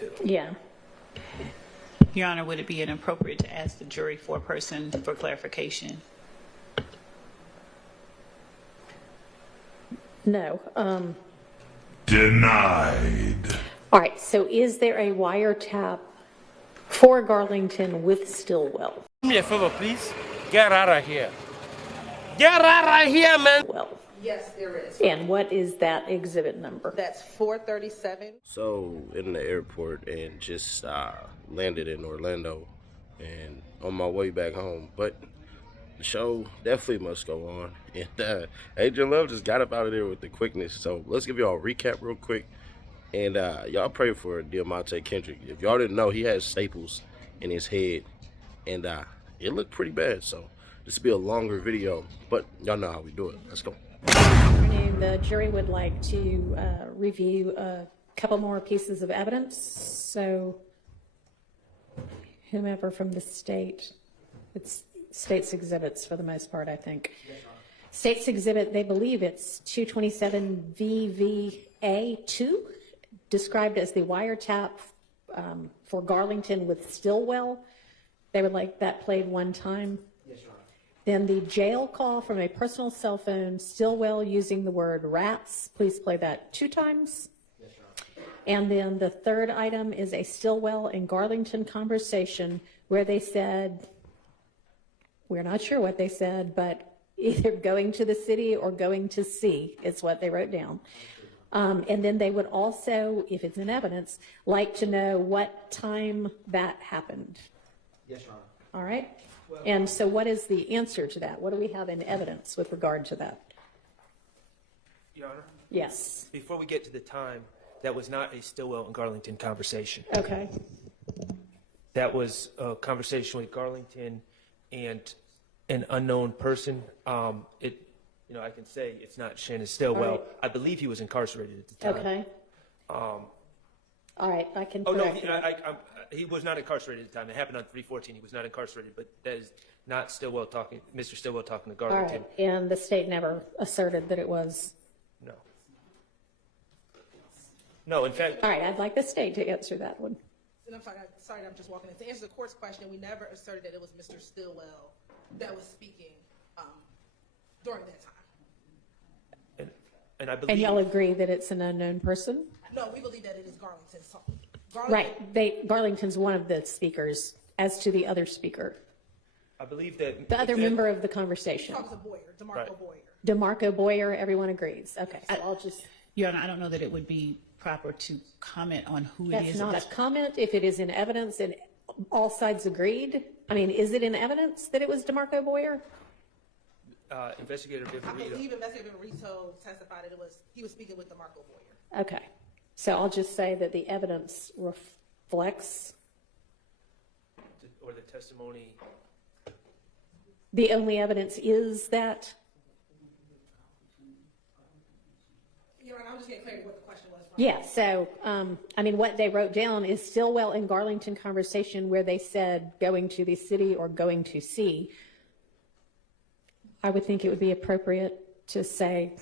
to. Yeah. Your Honor, would it be inappropriate to ask the jury foreperson for clarification? No. Denied. All right. So is there a wiretap for Garlington with Stillwell? Do me a favor, please. Get out of here. Get out of here, man. Well, Yes, there is. and what is that exhibit number? That's 437. So in the airport and just landed in Orlando and on my way back home. But the show definitely must go on. And Agent Love just got up out of there with the quickness. So let's give y'all a recap real quick. And y'all pray for Diamante Kendrick. If y'all didn't know, he has staples in his head. And it looked pretty bad. So this will be a longer video. But y'all know how we do it. Let's go. The jury would like to review a couple more pieces of evidence. So whomever from the state, it's state's exhibits for the most part, I think. State's exhibit, they believe it's 227 VVA2, described as the wiretap for Garlington with Stillwell. They would like that played one time. Then the jail call from a personal cell phone, Stillwell using the word rats. Please play that 2 times. And then the third item is a Stillwell and Garlington conversation where they said, we're not sure what they said, but either going to the city or going to see is what they wrote down. And then they would also, if it's in evidence, like to know what time that happened. Yes, Your Honor. All right. And so what is the answer to that? What do we have in evidence with regard to that? Your Honor, Yes. before we get to the time, that was not a Stillwell and Garlington conversation. Okay. That was a conversation with Garlington and an unknown person. I can say it's not Shannon Stillwell. Right. I believe he was incarcerated at the time. Okay. All right. I can Oh, no, correct that. he was not incarcerated at the time. It happened on 3/14. He was not incarcerated, but that is not Stillwell talking, Mr. Stillwell talking to All Garlington. right. And the state never asserted that it was. No. No, in fact. All right. I'd like the state to answer that one. And I'm sorry, I'm just walking in. To answer the court's question, we never asserted that it was Mr. Stillwell that was speaking during that time. And I believe. And y'all agree that it's an unknown person? No, we believe that it is Garlington's song. Right. Garlington's one of the speakers. As to the other speaker, I believe that. the other member of the conversation, Talks to Boyer, DeMarco Right. Boyer. DeMarco Boyer, everyone agrees. Okay. So I'll just. Your Honor, I don't know that it would be proper to comment on who it That's is. not a comment if it is in evidence and all sides agreed. I mean, is it in evidence that it was DeMarco Boyer? Investigator I Viverito. believe Investigator Viverito testified that he was speaking with DeMarco Boyer. Okay. So I'll just say that the evidence reflects Or the testimony. the only evidence is that. Your Honor, I'm just getting clarity what the question was. Yeah. So, what they wrote down is Stillwell and Garlington conversation where they said going to the city or going to see. I would think it would be appropriate to say,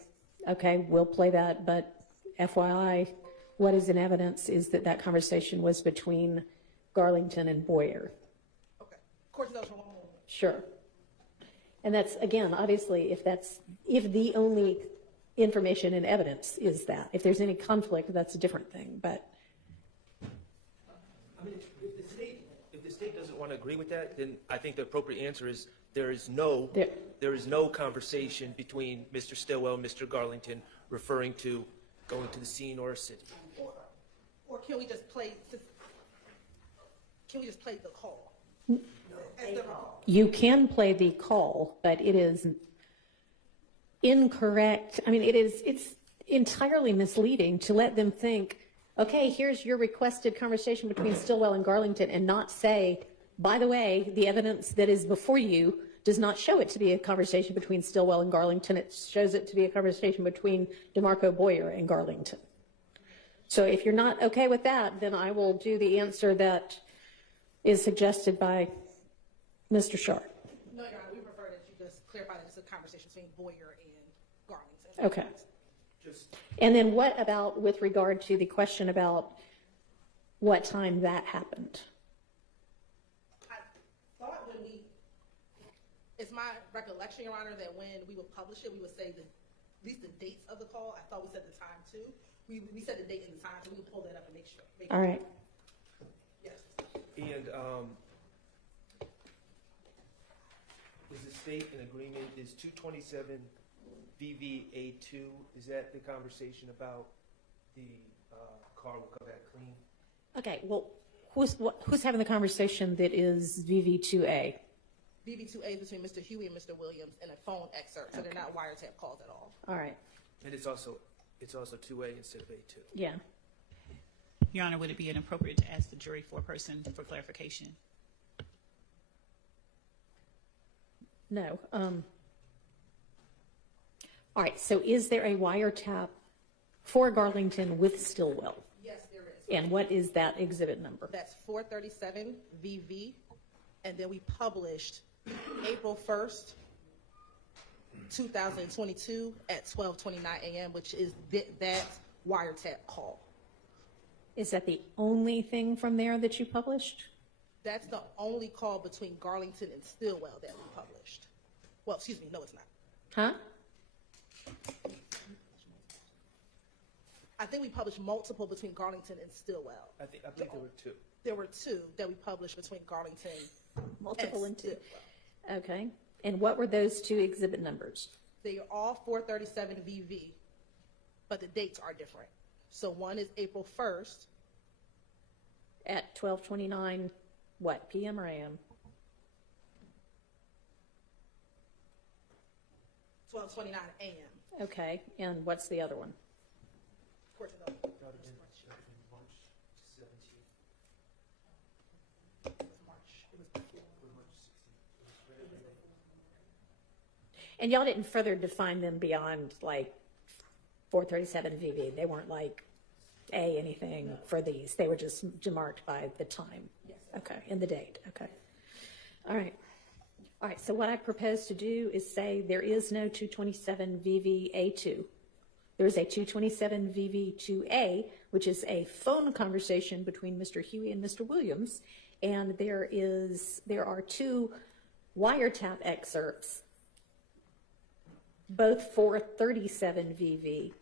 okay, we'll play that, but FYI, what is in evidence is that conversation was between Garlington and Boyer. Okay. Court knows for one moment. Sure. And that's, again, obviously, if the only information and evidence is that. If there's any conflict, that's a different thing, but. I mean, if the state doesn't want to agree with that, then I think the appropriate answer is there is no conversation between Mr. Stillwell and Mr. Garlington referring to going to the scene or a city. Or can we just play the call? You can play the call, but it is incorrect. I mean, it's entirely misleading to let them think, okay, here's your requested conversation between Stillwell and Garlington, and not say, by the way, the evidence that is before you does not show it to be a conversation between Stillwell and Garlington. It shows it to be a conversation between DeMarco Boyer and Garlington. So if you're not okay with that, then I will do the answer that is suggested by Mr. Sharp. No, Your Honor, we prefer that you just clarify that it's a conversation between Boyer and Garlington. Okay. And then what about with regard to the question about what time that happened. I thought when it's my recollection, Your Honor, that when we would publish it, we would say at least the dates of the call. I thought we said the time too. We said the date and the time, so we would pull that up and make sure. All right. Yes. And is the state in agreement, is 227 VVA2, is that the conversation about the car will come back clean? Okay, well, who's having the conversation that is VV2A? VV2A is between Mr. Huey and Mr. Williams in a phone excerpt, so they're not wiretap calls at all. All right, And it's also 2A instead of A2. yeah. Your Honor, would it be inappropriate to ask the jury foreperson for clarification? No. All right, so is there a wiretap for Garlington with Stillwell? Yes, there is. And what is that exhibit number? That's 437 VV, and then we published April 1st, 2022 at 12:29 a.m., which is that wiretap call. Is that the only thing from there that you published? That's the only call between Garlington and Stillwell that we published. Well, excuse me, no, it's not. Huh? I think we published multiple between Garlington and Stillwell. I believe there were two. There were two that we published between Garlington Multiple and and two. Stillwell. Okay. And what were those two exhibit numbers? They are all 437 VV, but the dates are different. So one is April 1st. At 12:29, what, PM or AM? 12:29 a.m. Okay, and what's the other one? Of course, no. That would have been March 17th. It was March. It was before. And y'all didn't further define them beyond like 437 VV. They weren't like A anything for these. They were just marked by the time. Yes. Okay, and the date. Okay. All right. All right, so what I propose to do is say there is no 227 VVA2. There is a 227 VV2A, which is a phone conversation between Mr. Huey and Mr. Williams, and there are two wiretap excerpts, both 437 VV,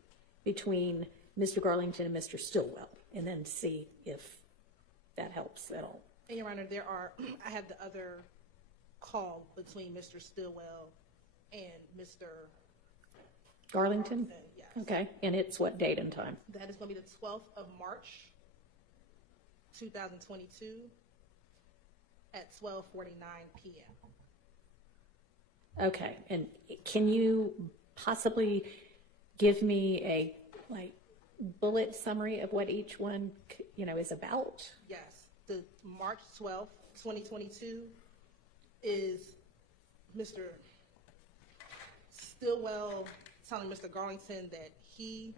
between Mr. Garlington and Mr. Stillwell, and then see if that helps at all. And Your Honor, I have the other call between Mr. Stillwell and Mr. Garlington? Yes. Okay, and it's what date and time? That is going to be the 12th of March, 2022 at 12:49 p.m. Okay, and can you possibly give me a bullet summary of what each one is about? Yes, the March 12th, 2022 is Mr. Stillwell telling Mr. Garlington that he,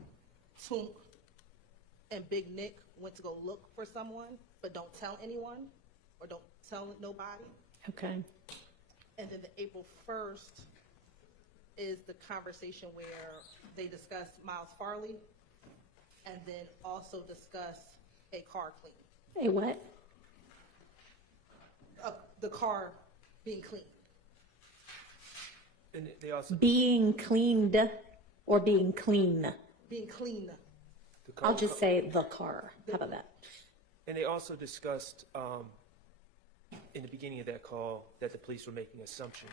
Tunk, and Big Nick went to go look for someone, but don't tell anyone or don't tell nobody. Okay, And then the April 1st is the conversation where they discuss Miles Farley and then also discuss a car clean. a what? The car being cleaned. And they also, Being cleaned or being clean? Being clean. the car- I'll just say the car. How about that? And they also discussed, in the beginning of that call, that the police were making assumptions,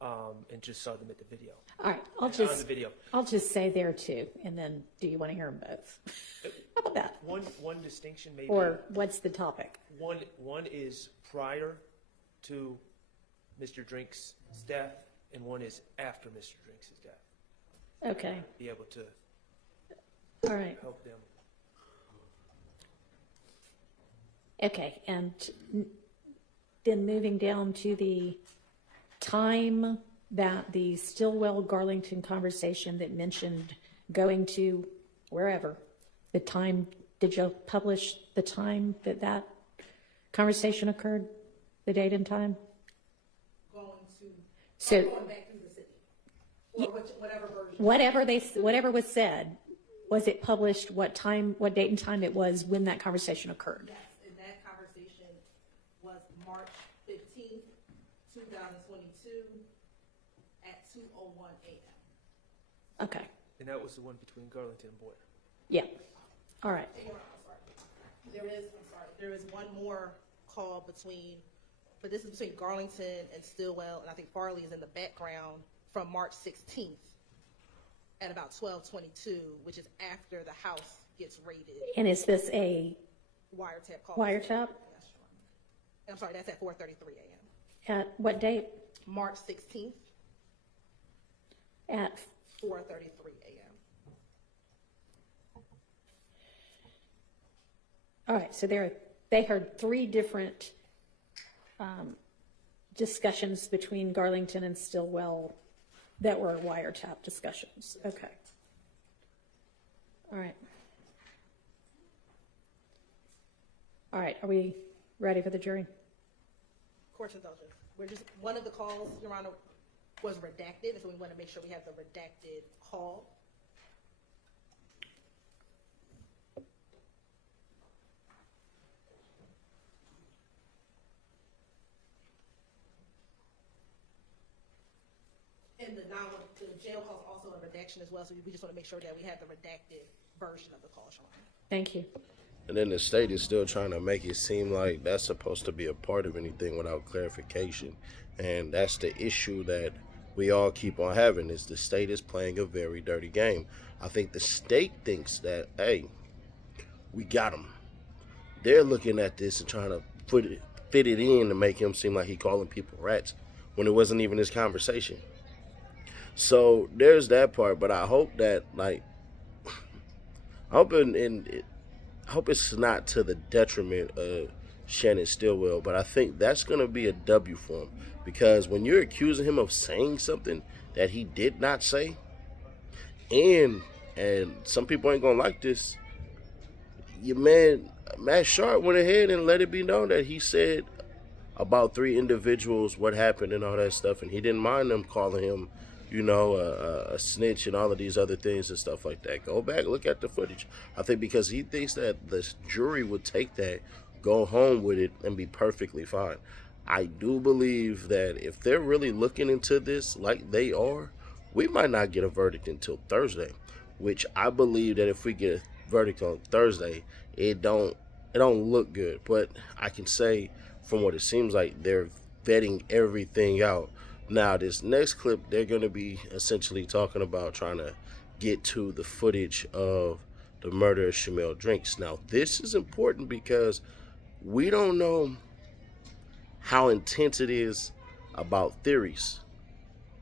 and just saw them at the video. All right, On the video. I'll just say there too, and then do you want to hear them both? How about that? One distinction maybe. Or what's the topic? One is prior to Mr. Drink's death, and one is after Mr. Drink's death. Okay, Be able to all right. help them. Okay, and then moving down to the time that the Stillwell-Garlington conversation that mentioned going to wherever, the time, did you publish the time that that conversation occurred, the date and time? Going So back through the city. Or whatever version. whatever was said, Was it published? What time, what date and time it was when that conversation occurred? Yes, and that conversation was March 15th, 2022 at 2:01 a.m. Okay, And that was the one between Garlington and Boyer. yeah, all right. I'm sorry. There is one more call between, but this is between Garlington and Stillwell, and I think Farley is in the background from March 16th at about 12:22, which is after the house gets raided. And is this a Wiretap call. wiretap? Yes, Your Honor. I'm sorry, that's at 4:33 a.m. At what date? March 16th, At, 4:33 a.m. all right, so they heard three different discussions between Garlington and Stillwell that were wiretap discussions. Okay. All right. All right, are we ready for the jury? Court's indulgence. We're just, one of the calls, Your Honor, was redacted, and so we want to make sure we have the redacted call. And the jail call is also a redaction as well, so we just want to make sure that we have the redacted version of the call, Your Honor. Thank you. And then the state is still trying to make it seem like that's supposed to be a part of anything without clarification. And that's the issue that we all keep on having, is the state is playing a very dirty game. I think the state thinks that, hey, we got him. They're looking at this and trying to fit it in to make him seem like he calling people rats when it wasn't even his conversation. So there's that part, but I hope that, like, I hope it's not to the detriment of Shannon Stillwell, but I think that's going to be a W for him, because when you're accusing him of saying something that he did not say, and some people ain't going to like this, your man Matt Sharp went ahead and let it be known that he said about 3 individuals what happened and all that stuff, and he didn't mind them calling him, you know, a snitch and all of these other things and stuff like that. Go back, look at the footage. I think because he thinks that the jury would take that, go home with it, and be perfectly fine. I do believe that if they're really looking into this like they are, we might not get a verdict until Thursday, which I believe that if we get a verdict on Thursday, it don't look good. But I can say from what it seems like, they're vetting everything out. Now, this next clip, they're going to be essentially talking about trying to get to the footage of the murder of Shamel Drinks. Now, this is important because we don't know how intense it is about theories.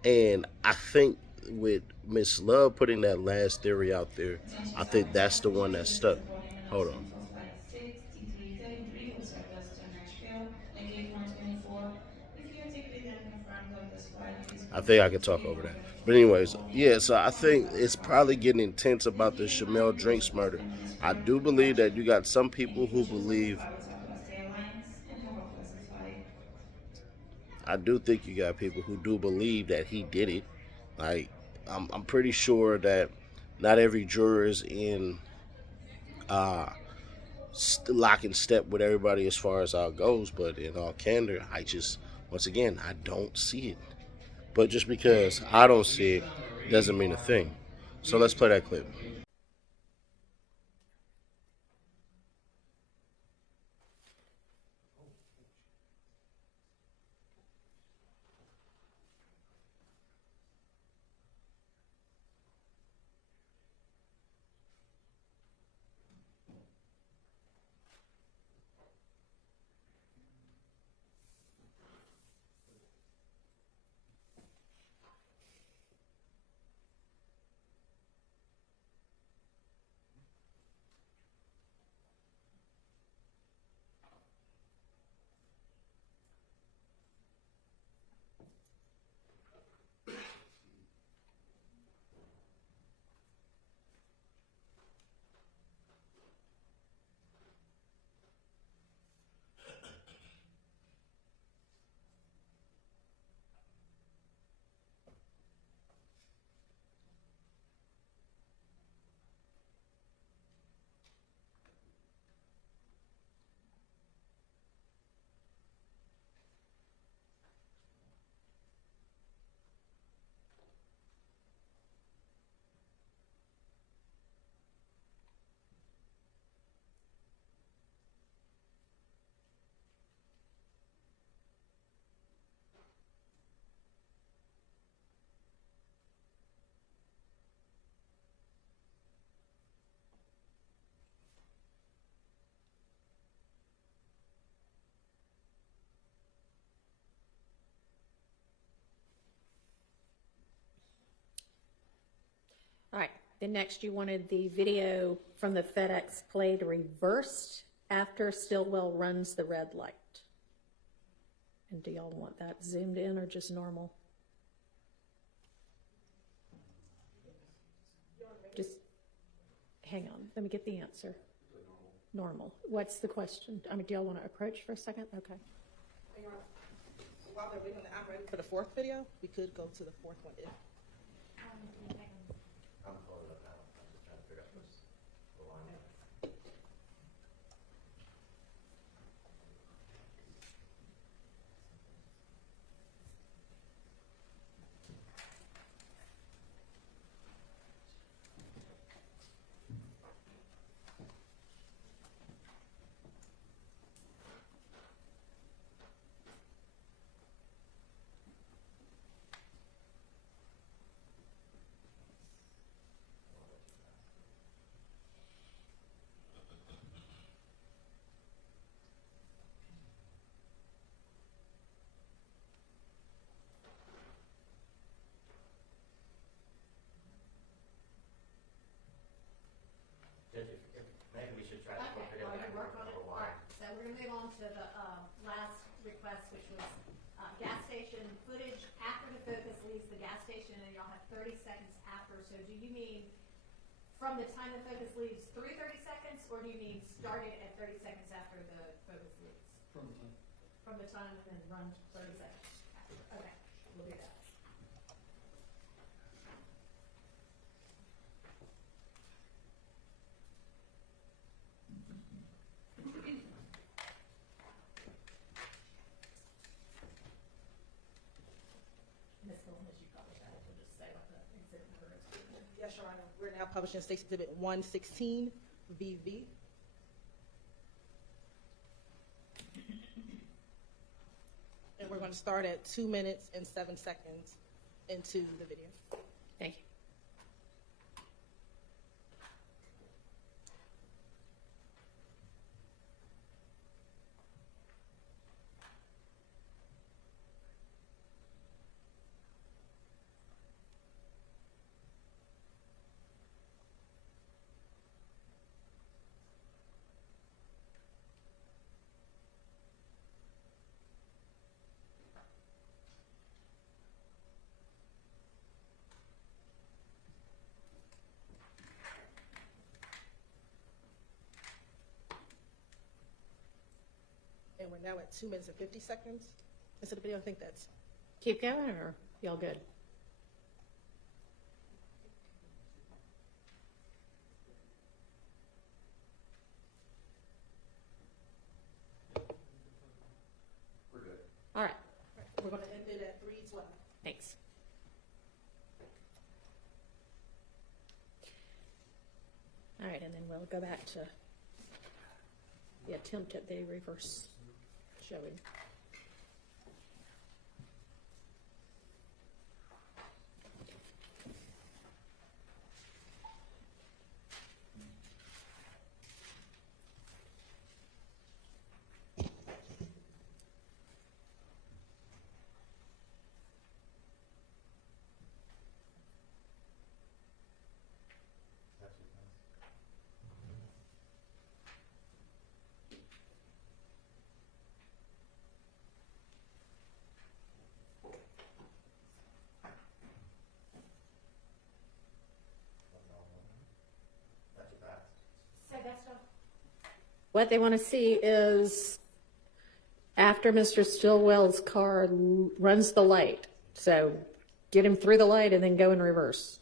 And I think with Miss Love putting that last theory out there, I think that's the one that stuck. Hold on. I think I could talk over that. But anyways, yeah, so I think it's probably getting intense about the Shamel Drinks murder. I do believe that you got some people who believe, I do think you got people who do believe that he did it. Like, I'm pretty sure that not every juror is in lock and step with everybody as far as how it goes, but in all candor, once again, I don't see it. But just because I don't see it doesn't mean a thing. So let's play that clip. All right, then next you wanted the video from the FedEx played reversed after Stillwell runs the red light. And do y'all want that zoomed in or just normal? Just, hang on, let me get the answer. Normal. What's the question? I mean, do y'all want to approach for a second? Okay. While they're waiting, I'm ready for the fourth video. We could go to the fourth one if. Maybe we should try to put it in there. Work on it. All right, so we're gonna move on to the last request, which was gas station footage after the focus leaves the gas station, and y'all have 30 seconds after. So do you mean from the time the focus leaves through 30 seconds, or do you mean starting at 30 seconds after the focus leaves? From the time and then run 30 seconds after. Okay, we'll do that. Ms. Goldman, as you probably got it, we'll just say what the exhibit number is. Yes, Your Honor. We're now publishing State Exhibit 116 VV. And we're going to start at 2 minutes and 7 seconds into the video. Thank you. And we're now at 2 minutes and 50 seconds into the video. I think that's. Keep going, or y'all good? We're good. All right, We're going to end it at 3:12. thanks. All right, and then we'll go back to the attempt at the reverse showing. What they want to see is after Mr. Stillwell's car runs the light. So get him through the light and then go in reverse.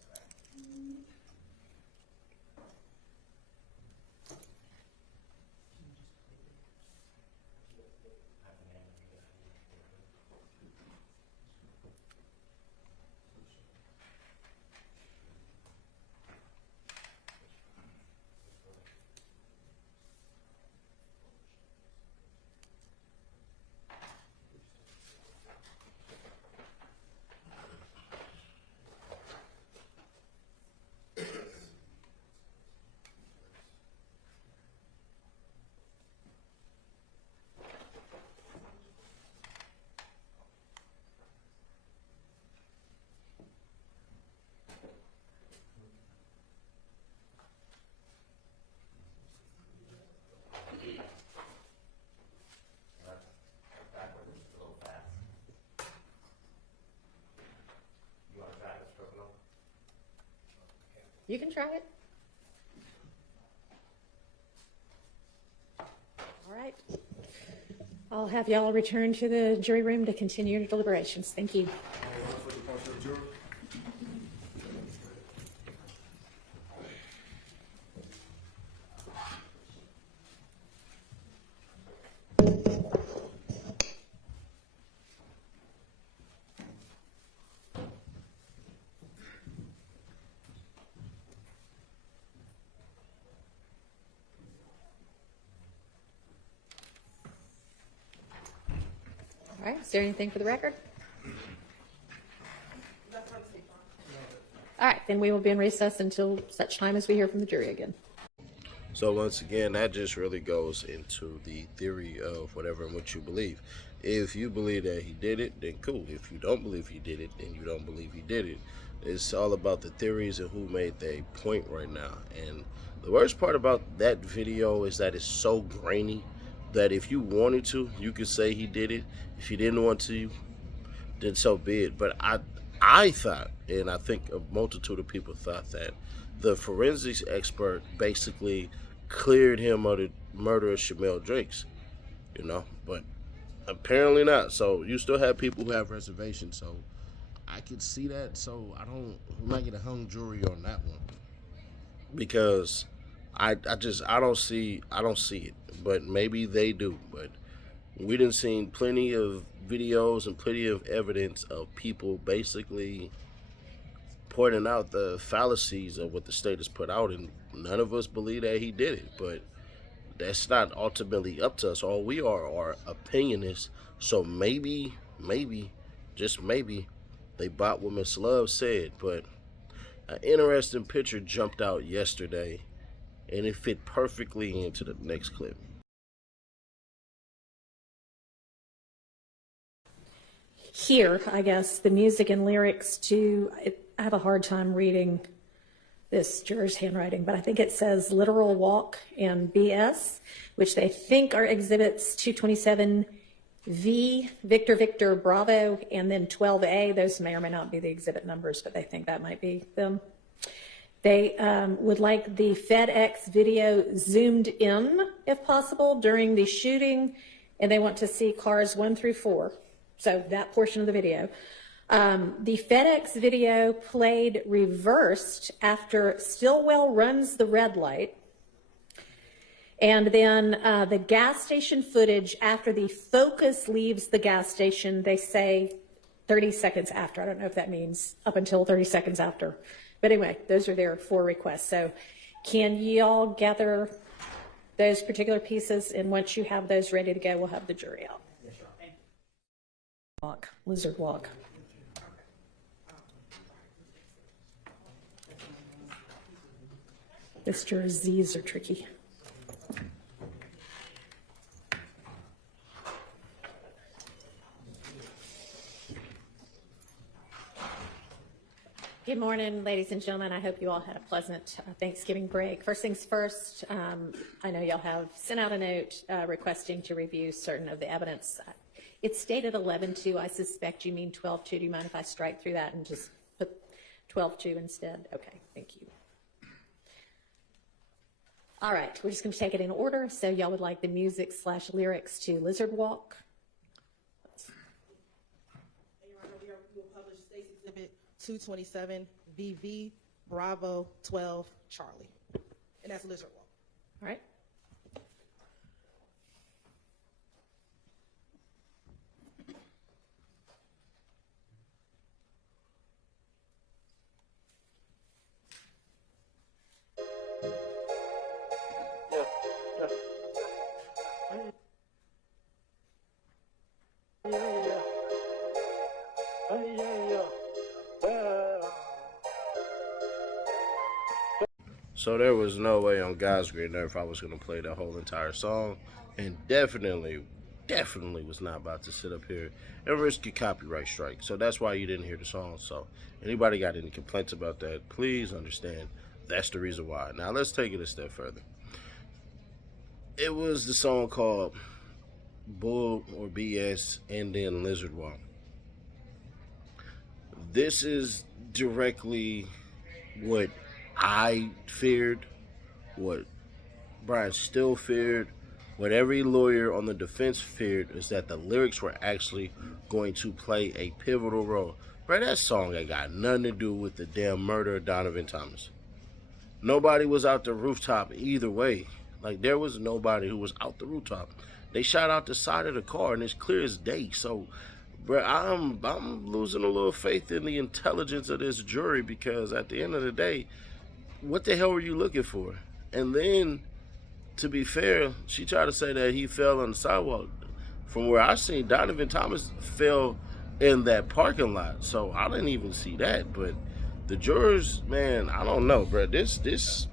You can try it. All right. I'll have y'all return to the jury room to continue your deliberations. Thank you. All right, is there anything for the record? All right, then we will be in recess until such time as we hear from the jury again. So once again, that just really goes into the theory of whatever in which you believe. If you believe that he did it, then cool. If you don't believe he did it, then you don't believe he did it. It's all about the theories and who made their point right now. And the worst part about that video is that it's so grainy that if you wanted to, you could say he did it. If you didn't want to, then so be it. But I thought, and I think a multitude of people thought, that the forensics expert basically cleared him of the murder of Shamel Drakes, you know, but apparently not. So you still have people who have reservations. So I could see that. So we might get a hung jury on that one, because I don't see it. But maybe they do. But we done seen plenty of videos and plenty of evidence of people basically pointing out the fallacies of what the state has put out, and none of us believe that he did it. But that's not ultimately up to us. All we are opinionists. So maybe, just maybe, they bought what Miss Love said. But an interesting picture jumped out yesterday, and it fit perfectly into the next clip. Here, I guess, the music and lyrics to, I have a hard time reading this juror's handwriting, but I think it says literal walk and BS, which they think are exhibits 227V, Victor, Bravo, and then 12A. Those may or may not be the exhibit numbers, but they think that might be them. They would like the FedEx video zoomed in, if possible, during the shooting, and they want to see cars 1 through 4. So that portion of the video. The FedEx video played reversed after Stillwell runs the red light. And then the gas station footage after the Focus leaves the gas station, they say 30 seconds after. I don't know if that means up until 30 seconds after. But anyway, those are their 4 requests. So can y'all gather those particular pieces? And once you have those ready to go, we'll have the jury out. Walk, lizard walk. This juror's Z's are tricky. Good morning, ladies and gentlemen. I hope you all had a pleasant Thanksgiving break. First things first, I know y'all have sent out a note requesting to review certain of the evidence. It's stated 11-2. I suspect you mean 12-2. Do you mind if I strike through that and just put 12-2 instead? Okay, thank you. All right, we're just going to take it in order. So y'all would like the music/lyrics to Lizard Walk? Your Honor, we will publish State's Exhibit 227 VV Bravo 12 Charlie, and that's Lizard Walk. All right. So there was no way on God's green earth I was going to play the whole entire song, and definitely was not about to sit up here and risk a copyright strike. So that's why you didn't hear the song. So anybody got any complaints about that, please understand that's the reason why. Now let's take it a step further. It was the song called Bull or BS and then Lizard Walk. This is directly what I feared, what Brian still feared, what every lawyer on the defense feared, is that the lyrics were actually going to play a pivotal role. Bro, that song ain't got nothing to do with the damn murder of Donovan Thomas. Nobody was out the rooftop either way. Like, there was nobody who was out the rooftop. They shot out the side of the car, and it's clear as day. So, bro, I'm losing a little faith in the intelligence of this jury, because at the end of the day, what the hell were you looking for? And then, to be fair, she tried to say that he fell on the sidewalk. From where I seen, Donovan Thomas fell in that parking lot, so I didn't even see that. But the jurors, man, I don't know, bro. This,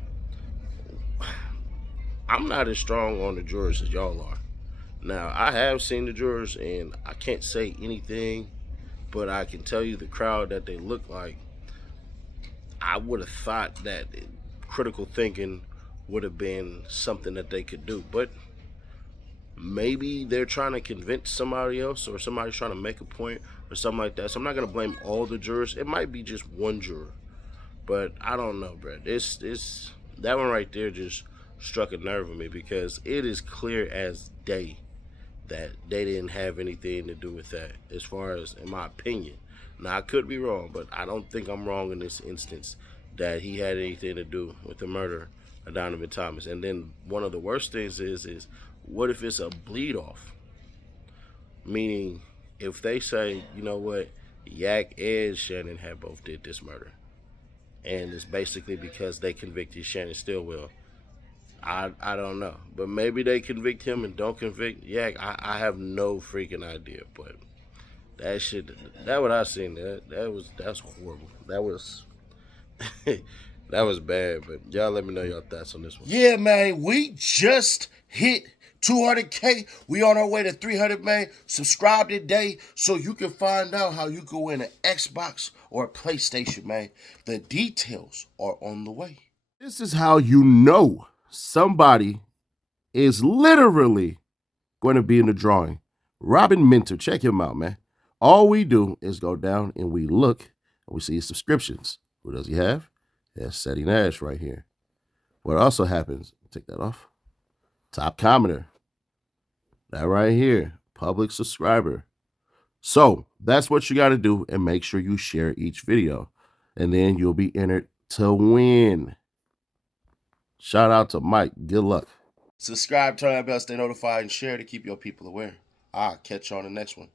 I'm not as strong on the jurors as y'all are. Now, I have seen the jurors, and I can't say anything, but I can tell you the crowd that they look like. I would have thought that critical thinking would have been something that they could do, but maybe they're trying to convince somebody else, or somebody's trying to make a point or something like that. So I'm not going to blame all the jurors. It might be just one juror, but I don't know, bro. That one right there just struck a nerve with me, because it is clear as day that they didn't have anything to do with that, as far as, in my opinion. Now, I could be wrong, but I don't think I'm wrong in this instance that he had anything to do with the murder of Donovan Thomas. And then one of the worst things is what if it's a bleed off? Meaning, if they say, you know what, Yak and Shannon had both did this murder, and it's basically because they convicted Shannon Stillwell. I don't know, but maybe they convict him and don't convict Yak. I have no freaking idea, but that shit, that what I seen, that's horrible. That was that was bad. But y'all let me know your thoughts on this one. Yeah, man, we just hit 200K. We on our way to 300, man. Subscribe today so you can find out how you can win an Xbox or a PlayStation, man. The details are on the way. This is how you know somebody is literally going to be in the drawing. Robin Minter, check him out, man. All we do is go down and we look and we see his subscriptions. Who does he have? That's Seti Nash right here. What also happens, take that off. Top commenter. That right here, public subscriber. So that's what you got to do, and make sure you share each video, and then you'll be entered to win. Shout out to Mike. Good luck. Subscribe, turn that bell, stay notified, and share to keep your people aware. I'll catch you on the next one.